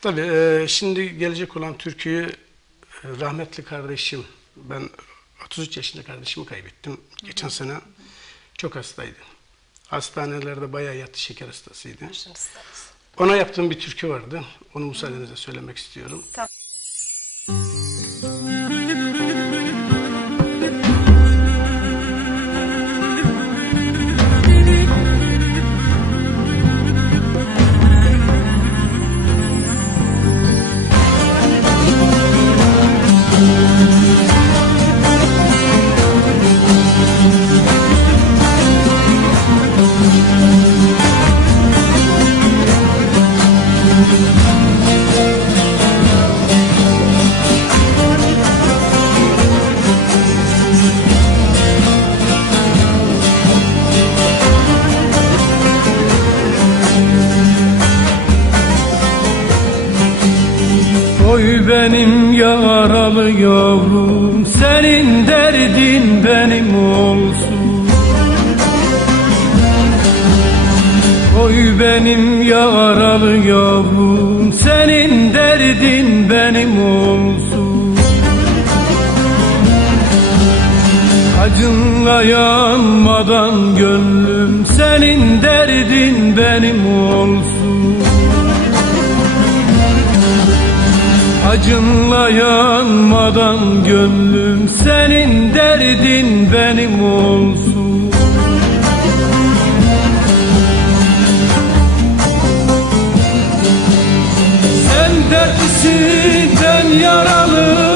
Tabii e, şimdi gelecek olan türküyü e, rahmetli kardeşim, ben 33 yaşında kardeşimi kaybettim geçen sene. Çok hastaydı. Hastanelerde bayağı yattı şeker hastasıydı. Ona yaptığım bir türkü vardı. Onu müsaadenizle söylemek istiyorum. Tamam. Benim yaralı yavrum. Senin derdin benim olsun. Oy benim yaralı yavrum. Senin derdin benim olsun. Acınla yanmadan gönlüm Senin derdin benim olsun Acınla yanmadan gönlüm senin derdin benim olsun. Sen dertlisin ben yaralı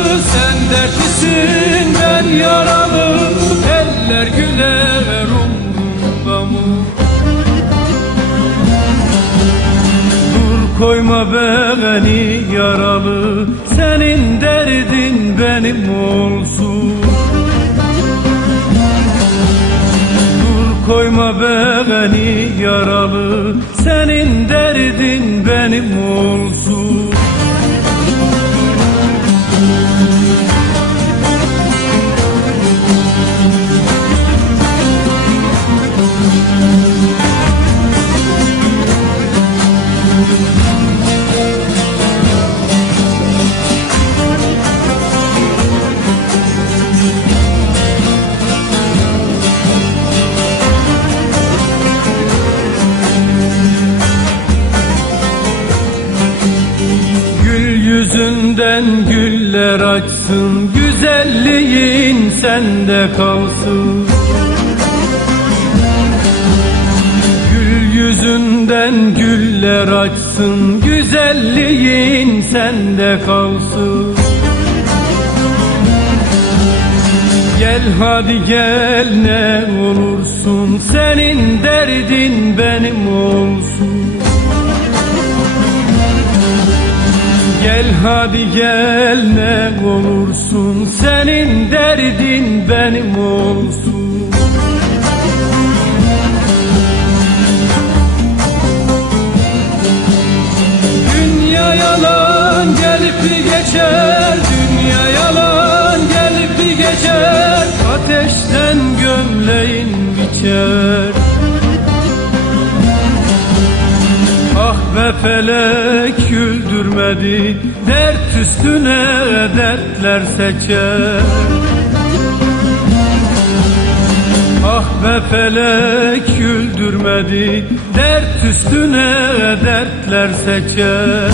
koyma beni yaralı Senin derdin benim olsun. Dur koyma beni yaralı Senin derdin benim olsun yüzünden güller açsın Güzelliğin sende kalsın. Gül yüzünden güller açsın Güzelliğin sende kalsın. Gel hadi gel ne olursun Senin derdin benim olsun Gel hadi gel ne olursun. Senin derdin benim olsun. Dünya yalan gelip geçer Dünya yalan gelip geçer. Ateşten gömleğin biçer felek güldürmedi Dert üstüne dertler seçer. Ah be felek güldürmedi Dert üstüne dertler seçer